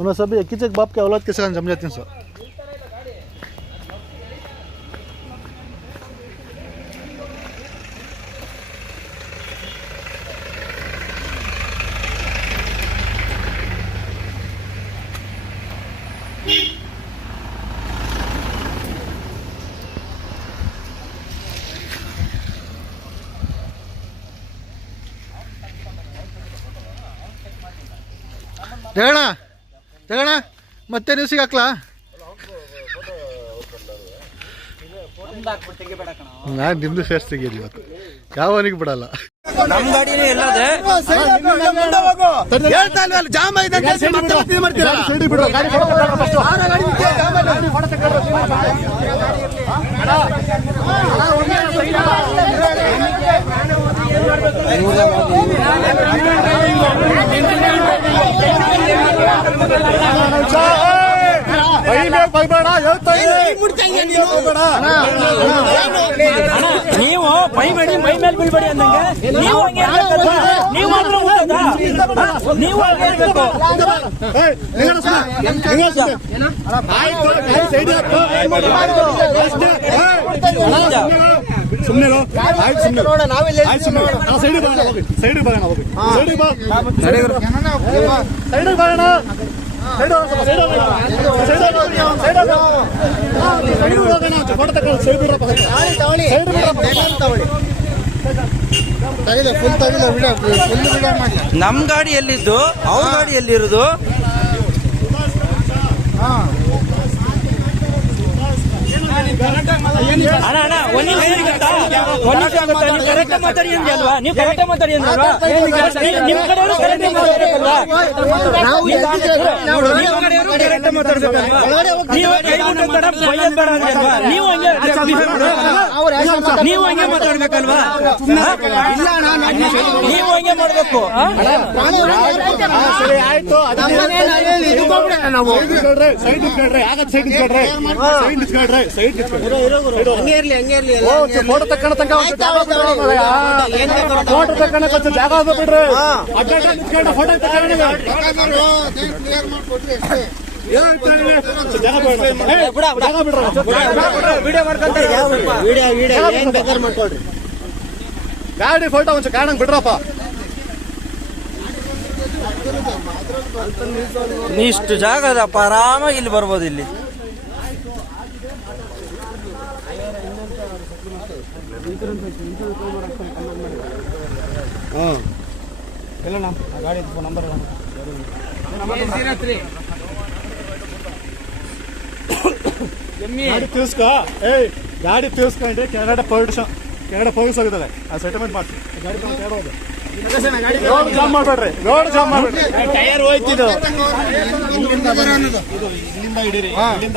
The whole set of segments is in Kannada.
उन सभी एकीच एक बाप के औलाद के साथ जमले हैं सर। डेढ़ा ಜಗಣ ಮತ್ತೆ ನ್ಯೂಸಿಗೆ ಹಾಕ್ಲಾ? ನಿಮ್ದು ಫೇಸ್ ತೆಗೀರಿ ಇವತ್ತು. ಯಾವನಿಗೆ ಬಿಡಲ್ಲ. ನಮ್ ಗಾಡಿನೇ ಇಲ್ವಲ್ಲ ಜಾಮ್ ಹೇಳಿ ಮತ್ತೆ ಮತ್ತೆ ಇದು ಮಾಡ್ತೀರಲ್ಲ? ನೀವು ಮೈ ಮಾಡಿ ಮೈ ಮೇಲೆ ಬೀಳ್ಬೇಡಿ ಅಂದಂಗೆ ನೀವು ಹಂಗೆ ಇರ್ಬೇಕಲ್ವಾ? ನೀವು ಮಾತ್ರ ಹೋಗೋದಾ? ಹಾ? ನೀವು ಹಂಗೆ ಇರ್ಬೇಕು ಸುಮ್ಮನೆ ಆಯ್ತು ಸುಮ್ಮನೆ ಆಯ್ತು ಸುಮ್ಮನೆ ಸೈಡಿಗೆ ಬರೋಣ ಹೋಗಿ. ಸೈಡಿಗೆ ಬರೋಣ ಹೋಗಿ. ಸೈಡಿಗೆ ಬಾ. ಸೈಡಿಗೆ ಬರೋಣ ನಮ್ ಗಾಡಿ ಎಲ್ಲಿದ್ದು ಅವ್ರ ಗಾಡಿ ಎಲ್ಲಿರೋದು ಅಣ್ಣ ಅಣ್ಣ ಒಂದ್ ನಿಮಿಷ ಇರುತ್ತಾ? ಒಂದ್ ನಿಮಿಷ? ನೀವು ಕರೆಕ್ಟ್ ಮಾತಾಡಿ ಅಲ್ವಾ ನೀವು ಕರೆಕ್ಟ್ ಮಾತಾಡಿ ಕಡೆಯವರು ಕರೆಕ್ಟ್ ಮಾತಾಡ್ಬೇಕಲ್ವಾ ಕಡೆಯವರು ಕರೆಕ್ಟ್ ಮಾತಾಡ್ಬೇಕಲ್ವಾ ನೀವು ನೀವು ಹಂಗೆ ನೀವು ಹಂಗೆ ಮಾತಾಡ್ಬೇಕಲ್ವಾ? ನೀವು ಹಂಗೆ ಮಾಡ್ಬೇಕು. ಆಯ್ತು. ನಾವು? ಸೈಡ್ ಇಟ್ಕೊಳ್ರಿ ಆಗತ್ ಸೈಡ್ ಇಟ್ಕೊಳ್ರಿ? ಸೈಡ್ ಇಟ್ಕೊಳ್ರಿ ಸೈಡ್ ಇಟ್ಕೊಳ್ರಿ. ಫೋಟೋ ತಕ್ಕಣಕ್ ಕೊಂಚ ಜಾಗ ಬಿಡ್ರಿ ಅಡ್ಡ ಫೋಟೋ ತಕ್ಕಣ ಗಾಡಿ ಫೋಟೋ ಒಂಚೂರು ಕಾಣಂಗ್ ಬಿಡ್ರಪ್ಪ. ಇಷ್ಟು ಜಾಗ ಅದಪ್ಪ ಆರಾಮಾಗಿ ಇಲ್ಲಿ ಬರ್ಬೋದು ಇಲ್ಲಿ. ಗಾಡಿ ತಿಳ್ಸ್ಕೊ. ಏಯ್ ಗಾಡಿ ತಿಳ್ಸ್ಕೊಂಡ್ರೆ ಕೆಳಗಡೆ ಪೊಲೀಸ್ ಕೆಳಗಡೆ ಪೊಲೀಸ್ ಹೋಗಿದ್ದಾರೆ ಆ ಸೆಟಲ್ಮೆಂಟ್ ಮಾಡ್ತೀವಿ ಗಾಡಿ ತಗೊಂಡು. ರೋಡ್ ಜಾಮ್ ಮಾಡ್ಬೇಡ್ರಿ ರೋಡ್ ಜಾಮ್ ಮಾಡ್ಬೇಡ್ರಿ. ಟೈರ್ ಹೋಯ್ತಿದ್ದು. ಇಲ್ಲಿಂದ ಹಿಡೀರಿ ಇಲ್ಲಿಂದ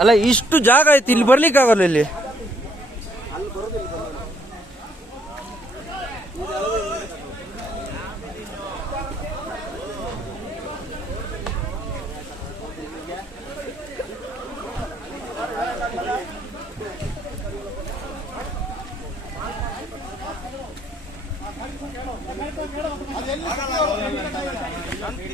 ಅಲ್ಲ ಇಷ್ಟು ಜಾಗ ಐತಿ ಇಲ್ಲಿ ಬರ್ಲಿಕ್ಕೆ ಆಗಲ್ಲ ಇಲ್ಲಿ.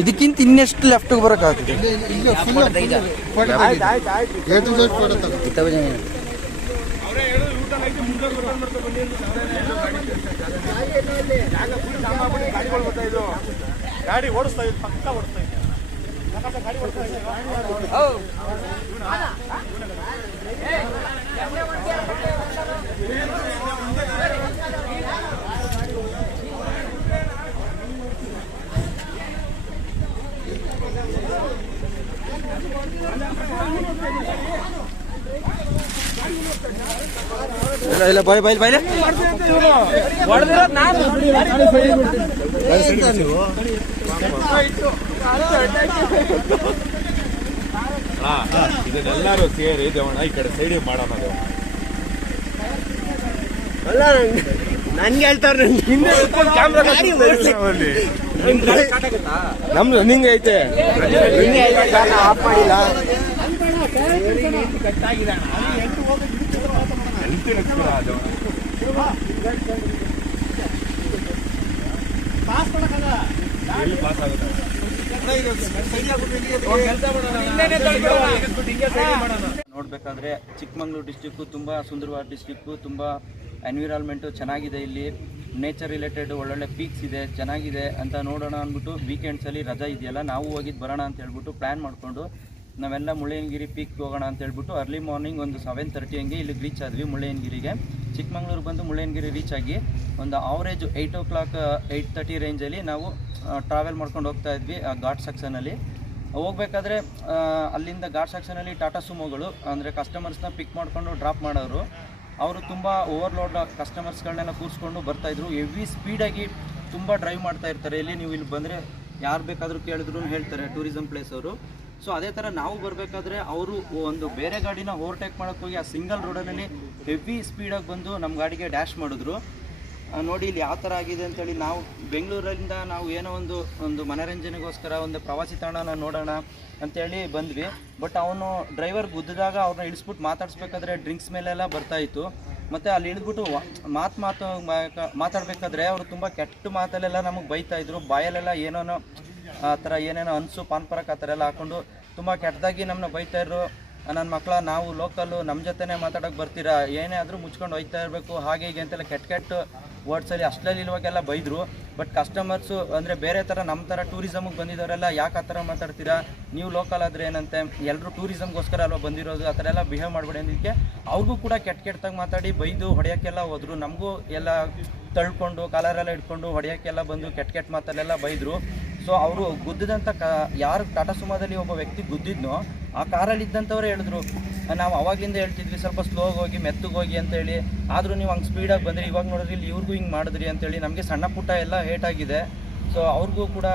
ಇದಕ್ಕಿಂತ ಇನ್ನೆಷ್ಟು ಲೆಫ್ಟ್ ಬರೋಕ್ಕಾಗ್ತದೆ ಗಾಡಿ ಓಡಿಸ್ತಾ ಇದೆ ಪಕ್ಕ ಓಡಿಸ್ತಾ ಇದೆ. ಗಾಡಿ ಓಡಿಸ್ತಾ ಇದ್ದೀನಿ ಇಲ್ಲ ಬಾಯ್ ಬೈ ಬೈಲೆ ಹಾ ನಾನು ಇದನ್ನೆಲ್ಲರೂ ಸೇರಿ ದೇವಣ್ಣ ಈ ಕಡೆ ಸೈಡ್ ಮಾಡೋಣ ದೇವಣ್ಣ ಅಲ್ಲ ನನ್ಗೆ ಹೇಳ್ತಾರೆ ನಮ್ದು ರನ್ನಿಂಗ್ ಐತೆ. ಆಫ್ ಮಾಡಿಲ್ಲ. ಎಲ್ಲಿ ಪಾಸ್ ಆಗುತ್ತೆ ನೋಡಬೇಕಾದ್ರೆ ಚಿಕ್ಕಮಂಗ್ಳೂರು ಡಿಸ್ಟಿಕ್ಕು ತುಂಬ ಸುಂದರವಾದ ಡಿಸ್ಟಿಕ್ಕು ತುಂಬ ಎನ್ವಿರಾನ್ಮೆಂಟು ಚೆನ್ನಾಗಿದೆ ಇಲ್ಲಿ. ನೇಚರ್ ರಿಲೇಟೆಡ್ ಒಳ್ಳೊಳ್ಳೆ ಪೀಕ್ಸ್ ಇದೆ, ಚೆನ್ನಾಗಿದೆ ಅಂತ ನೋಡೋಣ ಅಂದ್ಬಿಟ್ಟು ವೀಕೆಂಡ್ಸಲ್ಲಿ ರಜಾ ಇದೆಯಲ್ಲ, ನಾವು ಹೋಗಿದ್ದು ಬರೋಣ ಅಂತ ಹೇಳ್ಬಿಟ್ಟು ಪ್ಲ್ಯಾನ್ ಮಾಡಿಕೊಂಡು ನಾವೆಲ್ಲ ಮುಳ್ಳಯ್ಯನಗಿರಿ ಪೀಕ್ ಹೋಗೋಣ ಅಂತ ಹೇಳ್ಬಿಟ್ಟು ಅರ್ಲಿ ಮಾರ್ನಿಂಗ್ ಒಂದು ಸೆವೆನ್ ತರ್ಟಿ ಹಂಗೆ ಇಲ್ಲಿ ರೀಚ್ ಆದ್ವಿ ಮುಳ್ಳಯ್ಯನಗಿರಿಗೆ. ಚಿಕ್ಕಮಂಗ್ಳೂರು ಬಂದು ಮುಳ್ಳಯ್ಯನಗಿರಿ ರೀಚ್ ಆಗಿ ಒಂದು average eight o'clock eight thirty ರೇಂಜಲ್ಲಿ ನಾವು ಟ್ರಾವೆಲ್ ಮಾಡ್ಕೊಂಡು ಹೋಗ್ತಾ ಇದ್ವಿ, ಆ, ಘಾಟ್ ಸೆಕ್ಷನಲ್ಲಿ ಹೋಗ್ಬೇಕಾದ್ರೆ ಅಲ್ಲಿಂದ ಘಾಟ್ ಸೆಕ್ಷನಲ್ಲಿ ಟಾಟಾ ಸುಮೋಗಳು ಅಂದರೆ ಕಸ್ಟಮರ್ಸ್ನ ಪಿಕ್ ಮಾಡಿಕೊಂಡು ಡ್ರಾಪ್ ಮಾಡೋರು. ಅವರು ತುಂಬ ಓವರ್ಲೋಡ್ ಕಸ್ಟಮರ್ಸ್ಗಳನ್ನೆಲ್ಲ ಕೂರಿಸ್ಕೊಂಡು ಬರ್ತಾಯಿದ್ರು ಹೆವಿ ಸ್ಪೀಡಾಗಿ ತುಂಬ ಡ್ರೈವ್ ಮಾಡ್ತಾ ಇರ್ತಾರೆ. ಇಲ್ಲಿ ನೀವು ಇಲ್ಲಿ ಬಂದರೆ ಯಾರು ಬೇಕಾದರೂ ಕೇಳಿದ್ರು ಹೇಳ್ತಾರೆ ಟೂರಿಸಮ್ ಪ್ಲೇಸ್ ಅವರು. ಸೊ ಅದೇ ಥರ ನಾವು ಬರಬೇಕಾದ್ರೆ ಅವರು ಒಂದು ಬೇರೆ ಗಾಡಿನ ಓವರ್ಟೇಕ್ ಮಾಡೋಕ್ಕೆ ಹೋಗಿ ಆ ಸಿಂಗಲ್ ರೋಡಲ್ಲಿ ಹೆವಿ ಸ್ಪೀಡಾಗಿ ಬಂದು ನಮ್ಮ ಗಾಡಿಗೆ ಡ್ಯಾಶ್ ಮಾಡಿದ್ರು. ನೋಡಿ ಇಲ್ಲಿ ಯಾವ ಥರ ಆಗಿದೆ ಅಂತೇಳಿ ನಾವು ಬೆಂಗಳೂರಿಂದ ನಾವು ಏನೋ ಒಂದು ಒಂದು ಮನೋರಂಜನೆಗೋಸ್ಕರ ಒಂದು ಪ್ರವಾಸಿ ತಾಣನ ನೋಡೋಣ ಅಂತೇಳಿ ಬಂದ್ವಿ. ಬಟ್ ಅವನು ಡ್ರೈವರ್ ಗುದ್ದಿದಾಗ ಅವ್ರನ್ನ ಇಳಿಸ್ಬಿಟ್ಟು ಮಾತಾಡಿಸ್ಬೇಕಾದ್ರೆ ಡ್ರಿಂಕ್ಸ್ ಮೇಲೆಲ್ಲ ಬರ್ತಾ ಇತ್ತು. ಮತ್ತು ಅಲ್ಲಿ ಇಳಿದ್ಬಿಟ್ಟು ಮಾತು ಮಾತು, ಮಾತಾಡಬೇಕಾದ್ರೆ ಅವರು ತುಂಬ ಕೆಟ್ಟ ಮಾತಲ್ಲೆಲ್ಲ ನಮಗೆ ಬೈತಾಯಿದ್ರು ಬಾಯಲ್ಲೆಲ್ಲ ಏನೇನೋ ಆ ಥರ ಏನೇನೋ ಅನ್ಸು, ಪಾನ್ ಪರಕ್ ಆ ಥರ ಎಲ್ಲ ಹಾಕೊಂಡು ತುಂಬ ಕೆಟ್ಟದಾಗಿ ನಮ್ಮನ್ನ ಬೈತಾಯಿದ್ರು ನನ್ನ ಮಕ್ಕಳ ನಾವು ಲೋಕಲ್ಲು ನಮ್ಮ ಜೊತೆನೇ ಮಾತಾಡೋಕೆ ಬರ್ತೀರಾ? ಏನೇ ಆದರೂ ಮುಚ್ಕೊಂಡು ಹೋಯ್ತಾ ಇರಬೇಕು. ಹಾಗೆ ಹೀಗೆ ಅಂತೆಲ್ಲ ಕೆಟ್ಟ ಕೆಟ್ಟು ವರ್ಡ್ಸಲ್ಲಿ ಅಷ್ಟರಲ್ಲಿ ಇಲ್ವಾಗೆಲ್ಲ ಬೈದರು. ಬಟ್ ಕಸ್ಟಮರ್ಸು ಅಂದರೆ ಬೇರೆ ಥರ ನಮ್ಮ ಥರ ಟೂರಿಸಮ್ಗೆ ಬಂದಿದ್ದವರೆಲ್ಲ ಯಾಕೆ ಆ ಥರ ಮಾತಾಡ್ತೀರಾ? ನೀವು ಲೋಕಲ್ ಆದರೆ ಏನಂತೆ? ಎಲ್ಲರೂ ಟೂರಿಸಮ್ಗೋಸ್ಕರ ಅಲ್ವಾ ಬಂದಿರೋದು? ಆ ಥರ ಎಲ್ಲ ಬಿಹೇವ್ ಮಾಡಬೇಡಿ ಅಂದಿದ್ದಕ್ಕೆ ಅವ್ರಿಗೂ ಕೂಡ ಕೆಟ್ಟ ಕೆಟ್ಟದಾಗ ಮಾತಾಡಿ ಬೈದು ಹೊಡೆಯೋಕ್ಕೆಲ್ಲ ಹೋದರು. ನಮಗೂ ಎಲ್ಲ ತಳ್ಕೊಂಡು ಕಾಲರೆಲ್ಲ ಇಟ್ಕೊಂಡು ಹೊಡೆಯೋಕ್ಕೆಲ್ಲ ಬಂದು ಕೆಟ್ಟ ಕೆಟ್ಟ ಮಾತಲ್ಲೆಲ್ಲ ಬೈದರು. ಸೊ ಅವರು ಗುದ್ದಿದಂಥ ಕ, ಯಾರು ಟಾಟಾ ಸುಮಾದಲ್ಲಿ ಒಬ್ಬ ವ್ಯಕ್ತಿ ಗುದ್ದಿದ್ನೋ, ಆ ಕಾರಲ್ಲಿ ಇದ್ದಂಥವ್ರು ಹೇಳಿದ್ರು, ನಾವು ಅವಾಗಿಂದ ಹೇಳ್ತಿದ್ವಿ, ಸ್ವಲ್ಪ ಸ್ಲೋಗಿ ಹೋಗಿ ಮೆತ್ತಗೆ ಹೋಗಿ ಅಂತೇಳಿ. ಆದರೂ ನೀವು ಹಂಗೆ ಸ್ಪೀಡಾಗಿ ಬಂದ್ರಿ, ಇವಾಗ ನೋಡಿದ್ರಿ ಇಲ್ಲಿ ಇವ್ರಿಗೂ ಹಿಂಗೆ ಮಾಡಿದ್ರಿ ಅಂತೇಳಿ. ನಮಗೆ ಸಣ್ಣ ಪುಟ್ಟ ಎಲ್ಲ ಹೇಟ್ ಆಗಿದೆ. ಸೊ ಅವ್ರಿಗೂ ಕೂಡ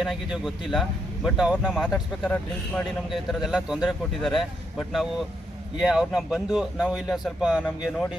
ಏನಾಗಿದೆಯೋ ಗೊತ್ತಿಲ್ಲ. ಬಟ್ ಅವ್ರನ್ನ ಮಾತಾಡ್ಸ್ಬೇಕಾದ್ರೆ ಡ್ರಿಂಕ್ ಮಾಡಿ ನಮಗೆ ಈ ಥರದ್ದೆಲ್ಲ ತೊಂದರೆ ಕೊಟ್ಟಿದ್ದಾರೆ. ಬಟ್ ನಾವು, ಏ ಅವ್ರನ್ನ ಬಂದು ನಾವು ಇಲ್ಲ ಸ್ವಲ್ಪ ನಮಗೆ ನೋಡಿ